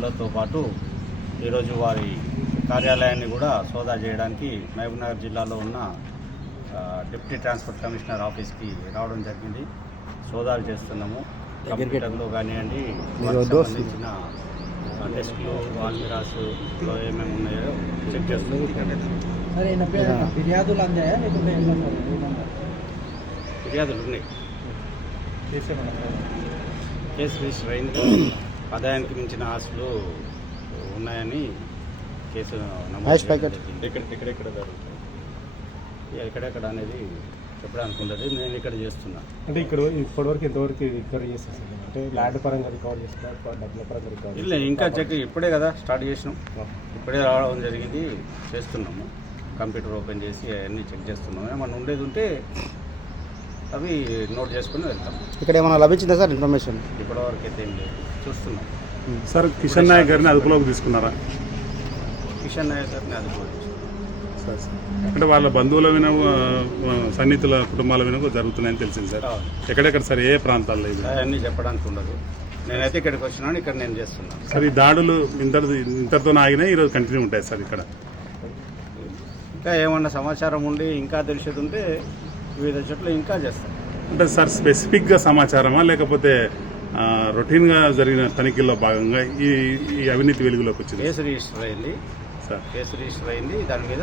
ఆస్తులతో పాటు ఈరోజు వారి కార్యాలయాన్ని కూడా సోదా చేయడానికి మహబూబ్నగర్ జిల్లాలో ఉన్న డిప్యూటీ ట్రాన్స్పోర్ట్ కమిషనర్ ఆఫీస్కి రావడం జరిగింది. సోదాలు చేస్తున్నాము. కంప్యూటర్లో కానివ్వండి, సంబంధించిన టెస్టులు, ఆల్మిరాస్లో ఏమేమి ఉన్నాయో చెక్ చేస్తున్నాము. ఫిర్యాదులు అందాయా లేకుంటే ఫిర్యాదులు ఉన్నాయి. కేసు రిజిస్టర్ అయింది. ఆదాయానికి మించిన ఆస్తులు ఉన్నాయని కేసు నమోదు. ఎక్కడెక్కడ అనేది చెప్పడానికి ఉండదు. నేను ఇక్కడ చేస్తున్నా. అంటే ఇక్కడ ఇప్పటివరకు ఎంతవరకు రికవరీ చేస్తారు సార్? అంటే ల్యాండ్ పరంగా రికవర్ చేస్తున్నారు, డబ్బుల పరంగా రికవర్ இல்லை ఇంకా చెక్ ఇప్పుడే కదా స్టార్ట్ చేసినాం. ఇప్పుడే రావడం జరిగింది. చేస్తున్నాము. కంప్యూటర్ ఓపెన్ చేసి అవన్నీ చెక్ చేస్తున్నాము. ఏమన్నా ఉండేది ఉంటే అవి నోట్ చేసుకుని వెళ్తాం. ఇక్కడ ఏమైనా లభించిందా సార్ ఇన్ఫర్మేషన్? ఇప్పటివరకు అయితే ఏం లేదు, చూస్తున్నాం. సార్ కిషన్ నాయక్ గారిని అదుపులోకి తీసుకున్నారా? కిషన్ నాయక్ గారిని అదుపులోకి సార్ అంటే వాళ్ళ బంధువుల విన సన్నిహితుల కుటుంబాల విన జరుగుతున్నాయని తెలిసింది సార్. ఎక్కడెక్కడ సార్, ఏ ప్రాంతాల్లో ఇది? అవన్నీ చెప్పడానికి ఉండదు. నేనైతే ఇక్కడికి వచ్చినాను, ఇక్కడ నేను చేస్తున్నాను. సార్ ఈ దాడులు ఇంతటితో ఆగినాయి, ఈరోజు కంటిన్యూ ఉంటాయి సార్ ఇక్కడ? ఇంకా ఏమన్నా సమాచారం ఉండి ఇంకా తెలిసేది ఉంటే వివిధ చోట్ల ఇంకా చేస్తాం. అంటే సార్ స్పెసిఫిక్గా సమాచారమా లేకపోతే రొటీన్గా జరిగిన తనిఖీల్లో భాగంగా ఈ అవినీతి వెలుగులోకి వచ్చింది? కేసు రిజిస్టర్ అయింది. సార్ కేసు రిజిస్టర్ అయింది. దాని మీద